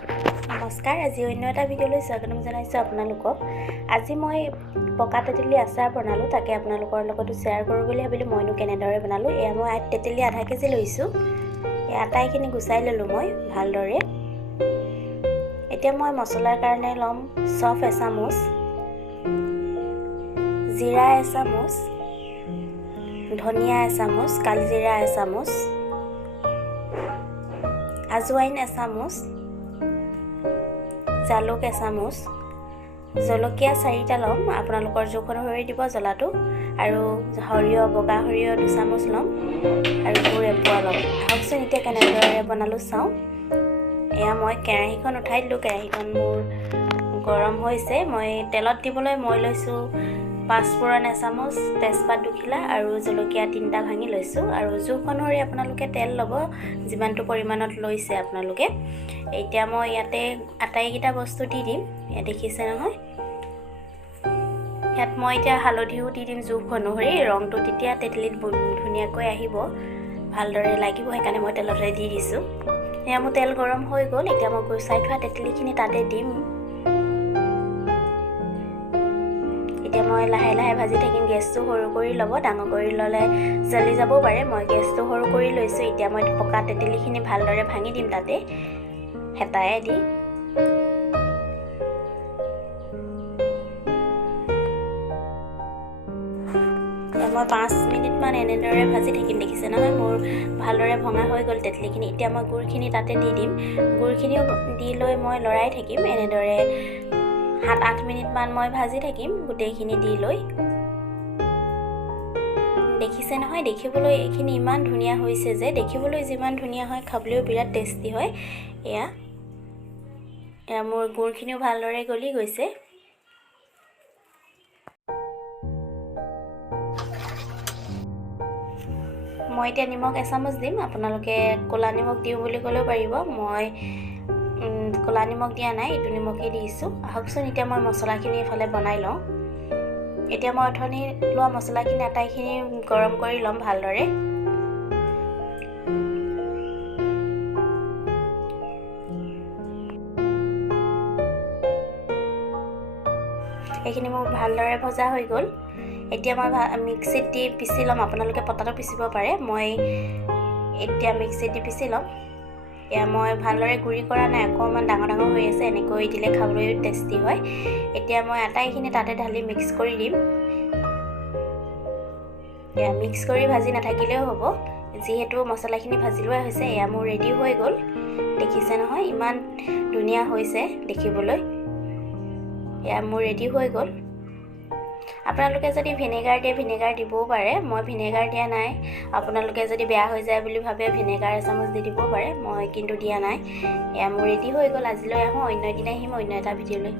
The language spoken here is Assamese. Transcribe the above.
নমস্কাৰ, আজি অন্য এটা ভিডিঅ'লৈ স্বাগতম জনাইছোঁ আপোনালোকক। আজি মই পকা তেতেলি আচাৰ বনালোঁ, তাকে আপোনালোকৰ লগতো শ্বেয়াৰ কৰোঁ বুলি ভাবিলোঁ। মইনো কেনেদৰে বনালোঁ, এয়া মই তেতেলি আধা কেজি লৈছোঁ। এই আটাইখিনি গুচাই ল'লোঁ মই ভালদৰে। এতিয়া মই মছলাৰ কাৰণে ল'ম চফ এচামুচ, জিৰা এচামুচ, ধনিয়া এচামুচ, কালজিৰা এচামুচ, আজৱাইন এচামুচ, জালুক এচামুচ, জলকীয়া 4টা ল'ম, আপোনালোকৰ জোখ অনুসৰি দিব জ্বলাটো, আৰু সৰিয়হ বগা সৰিয়হ 2 চামুচ ল'ম, আৰু গুড় এপোৱা ল'ম। আহকচোন এতিয়া কেনেদৰে বনালোঁ চাওঁ। এয়া মই কেৰাহীখন উঠাই দিলোঁ, কেৰাহীখন মোৰ গৰম হৈছে। মই তেলত দিবলৈ মই লৈছোঁ 5 ফোৰণ এচামুচ, তেজপাত 2 খিলা আৰু জলকীয়া 3টা ভাঙি লৈছোঁ, আৰু জোখ অনুসৰি আপোনালোকে তেল ল'ব যিমানটো পৰিমাণত লৈছে আপোনালোকে। এতিয়া মই ইয়াতে আটাইকেইটা বস্তু দি দিম, ইয়াত দেখিছে নহয়। ইয়াত মই এতিয়া হালধিও দি দিম জোখ অনুসৰি, ৰংটো তেতিয়া তেতেলিত ধুনীয়াকৈ আহিব, ভালদৰে লাগিব, সেইকাৰণে মই তেলতে দি দিছোঁ। এয়া মোৰ তেল গৰম হৈ গ'ল, এতিয়া মই গুচাই থোৱা তেতেলিখিনি তাতে দিম। এতিয়া মই লাহে লাহে ভাজি থাকিম। গেছটো সৰু কৰি ল'ব, ডাঙৰ কৰি ল'লে জ্বলি যাবও পাৰে। মই গেছটো সৰু কৰি লৈছোঁ। এতিয়া মই পকা তেতেলিখিনি ভালদৰে ভাঙি দিম তাতে হেতায়ে দি। মই 5 মিনিটমান এনেদৰে ভাজি থাকিম, দেখিছে নহয় মোৰ ভালদৰে ভঙা হৈ গ'ল তেতেলিখিনি। এতিয়া মই গুড়খিনি তাতে দি দিম। গুড়খিনিও দি লৈ মই লৰাই থাকিম এনেদৰে 7-8 মিনিটমান মই ভাজি থাকিম গোটেইখিনি দি লৈ। দেখিছে নহয়, দেখিবলৈ এইখিনি ইমান ধুনীয়া হৈছে যে, দেখিবলৈ যিমান ধুনীয়া হয় খাবলৈও বিৰাট টেষ্টি হয়। এয়া মোৰ গুড়খিনিও ভালদৰে গলি গৈছে। মই এতিয়া নিমখ এচামুচ দিম, আপোনালোকে ক'লা নিমখ দিওঁ বুলি ক'লেও পাৰিব। মই ক'লা নিমখ দিয়া নাই, এইটো নিমখেই দিছোঁ। আহকচোন এতিয়া মই মছলাখিনি এফালে বনাই লওঁ। এতিয়া মই অথনি লোৱা মছলাখিনি আটাইখিনি গৰম কৰি ল'ম ভালদৰে। এইখিনি মোৰ ভালদৰে ভজা হৈ গ'ল। এতিয়া মই মিক্সিত দি পিচি ল'ম, আপোনালোকে পটাতো পিচিব পাৰে। মই এতিয়া মিক্সিত দি পিচি ল'ম। এয়া মই ভালদৰে গুড়ি কৰা নাই, অকণমান ডাঙৰ ডাঙৰ হৈ আছে, এনেকৈ দিলে খাবলৈও টেষ্টি হয়। এতিয়া মই আটাইখিনি তাতে ঢালি মিক্স কৰি দিম। এয়া মিক্স কৰি ভাজি নাথাকিলেও হ'ব, যিহেতু মছলাখিনি ভাজি লোৱা হৈছে। এয়া মোৰ ৰেডি হৈ গ'ল, দেখিছে নহয় ইমান ধুনীয়া হৈছে দেখিবলৈ। এয়া মোৰ ৰেডি হৈ গ'ল। আপোনালোকে যদি ভিনেগাৰ দিয়ে ভিনেগাৰ দিবও পাৰে, মই ভিনেগাৰ দিয়া নাই। আপোনালোকে যদি বেয়া হৈ যায় বুলি ভাবে ভিনেগাৰ এচামুচ দি দিবও পাৰে, মই কিন্তু দিয়া নাই। এয়া মোৰ ৰেডি হৈ গ'ল। আজিলৈ আহোঁ, অন্য এদিন আহিম অন্য এটা ভিডিঅ'লৈ।